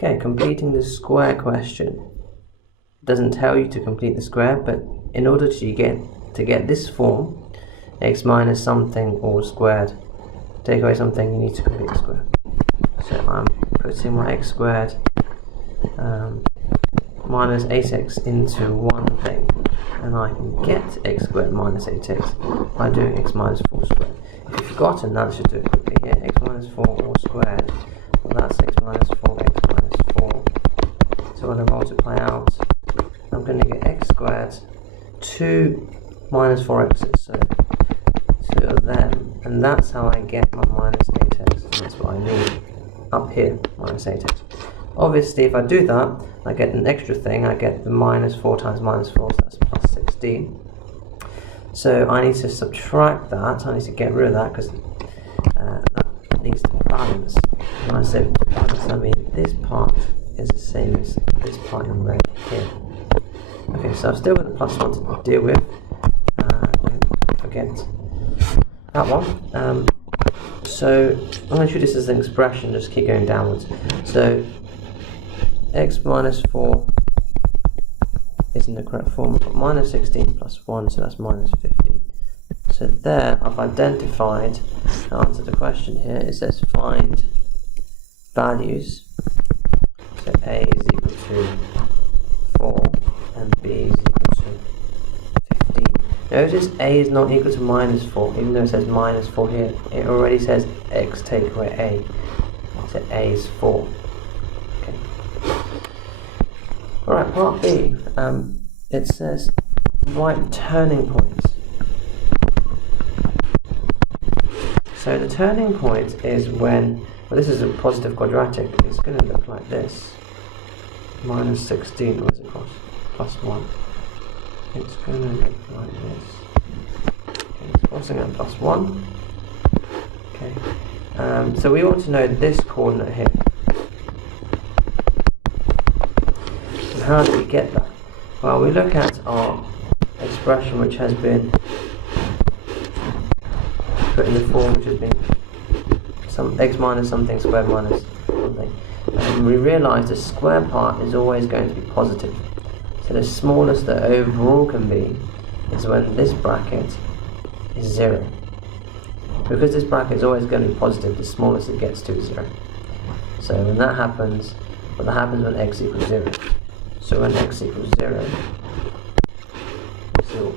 Okay, completing the square question. It doesn't tell you to complete the square, but in order to get this form, x minus something all squared, take away something, you need to complete the square. So I'm putting my x squared minus 8x into one thing, and I can get x squared minus 8x by doing x minus 4 squared. If you've forgotten that, just do it quickly here. X minus 4 all squared. Well, that's x minus 4, x minus 4. So when I multiply out, I'm going to get x squared 2 minus 4x's, so 2 of them, and that's how I get my minus 8x, and that's what I need up here, minus 8x. Obviously, if I do that, I get an extra thing. I get the minus 4 times minus 4, so that's plus 16. So I need to subtract that. I need to get rid of that because that needs to balance. When I say balance, I mean this part is the same as this part in red here. Okay, so I've still got the plus 1 to deal with. Don't forget that one. So I'm going to treat this as an expression, just keep going downwards. So x minus 4 isn't the correct form, but minus 16 plus 1, so that's minus 15. So there I've identified the answer to the question here. It says find values. So a is equal to 4 and b is equal to 15. Notice a is not equal to minus 4, even though it says minus 4 here. It already says x take away a. So a is 4. Alright, part B, it says write turning points. So the turning point is when, well, this is a positive quadratic, it's going to look like this. Minus 16, where's it cross? Plus 1. It's going to look like this. Okay, it's crossing at plus 1. Okay, so we want to know this coordinate here. How do we get that? Well, we look at our expression which has been put in the form which has been some x minus something squared minus something. And we realise the square part is always going to be positive. So the smallest the overall can be is when this bracket is 0. Because this bracket is always going to be positive, the smallest it gets to is 0. So when that happens, well, that happens when x equals 0. So when x equals 0, so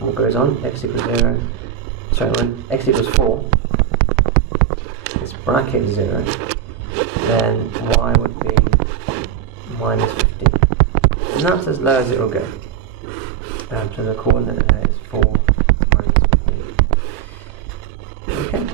what goes on? X equals 0. Sorry, when x equals 4, this bracket is 0, then y would be minus 15. And that's as low as it will go. So the coordinate there is 4 minus 15. Okay.